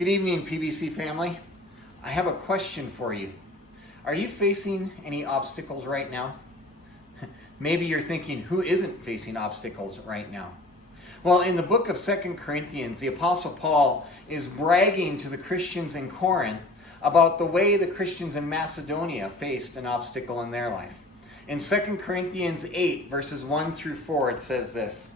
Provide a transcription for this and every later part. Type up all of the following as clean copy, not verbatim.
Good evening, PBC family. I have a question for you. Are you facing any obstacles right now? Maybe you're thinking, who isn't facing obstacles right now? Well, in the book of 2 Corinthians, the Apostle Paul is bragging to the Christians in Corinth about the way the Christians in Macedonia faced an obstacle in their life. In 2 Corinthians 8, verses 1 through 4, it says this: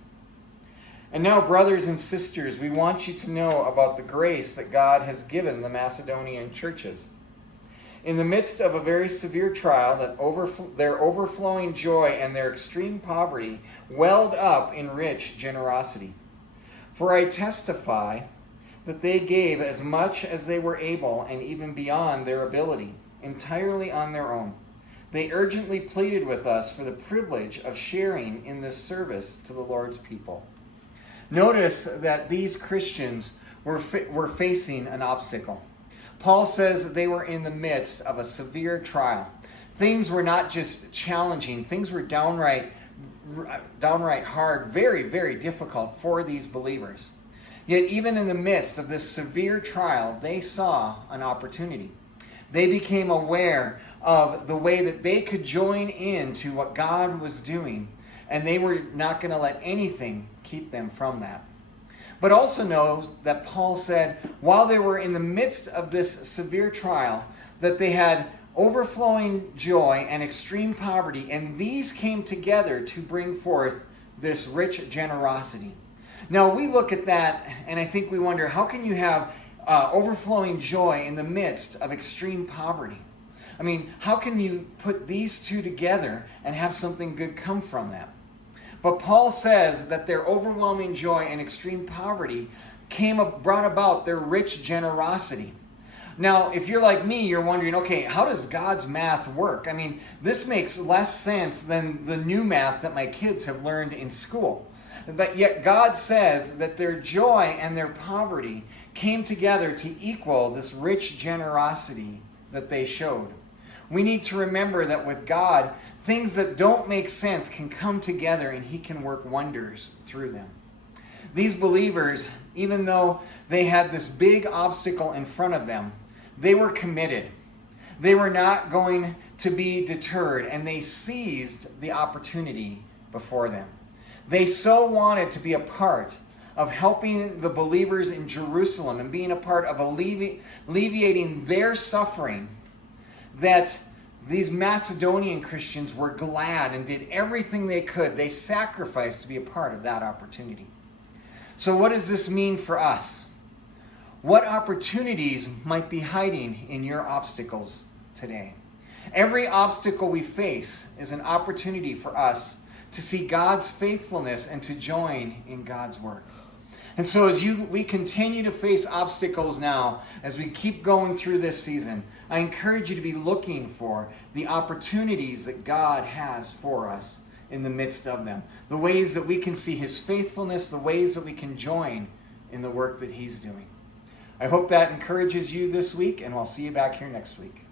"And now, brothers and sisters, we want you to know about the grace that God has given the Macedonian churches. In the midst of a very severe trial, their overflowing joy and their extreme poverty welled up in rich generosity. For I testify that they gave as much as they were able and even beyond their ability, entirely on their own. They urgently pleaded with us for the privilege of sharing in this service to the Lord's people." Notice that these Christians were facing an obstacle. Paul says that they were in the midst of a severe trial. Things were not just challenging, things were downright hard, very, very difficult for these believers. Yet even in the midst of this severe trial, they saw an opportunity. They became aware of the way that they could join into what God was doing, and they were not going to let anything keep them from that. But also know that Paul said, while they were in the midst of this severe trial, that they had overflowing joy and extreme poverty, and these came together to bring forth this rich generosity. Now we look at that, and I think we wonder, how can you have overflowing joy in the midst of extreme poverty? I mean, how can you put these two together and have something good come from that? But Paul says that their overwhelming joy and extreme poverty brought about their rich generosity. Now, if you're like me, you're wondering, okay, how does God's math work? I mean, this makes less sense than the new math that my kids have learned in school. But yet God says that their joy and their poverty came together to equal this rich generosity that they showed. We need to remember that with God, things that don't make sense can come together and He can work wonders through them. These believers, even though they had this big obstacle in front of them, they were committed. They were not going to be deterred, and they seized the opportunity before them. They so wanted to be a part of helping the believers in Jerusalem and being a part of alleviating their suffering, that these Macedonian Christians were glad and did everything they could. They sacrificed to be a part of that opportunity. So what does this mean for us? What opportunities might be hiding in your obstacles today? Every obstacle we face is an opportunity for us to see God's faithfulness and to join in God's work. And so as we continue to face obstacles now, as we keep going through this season, I encourage you to be looking for the opportunities that God has for us in the midst of them. The ways that we can see His faithfulness, the ways that we can join in the work that He's doing. I hope that encourages you this week, and I'll see you back here next week.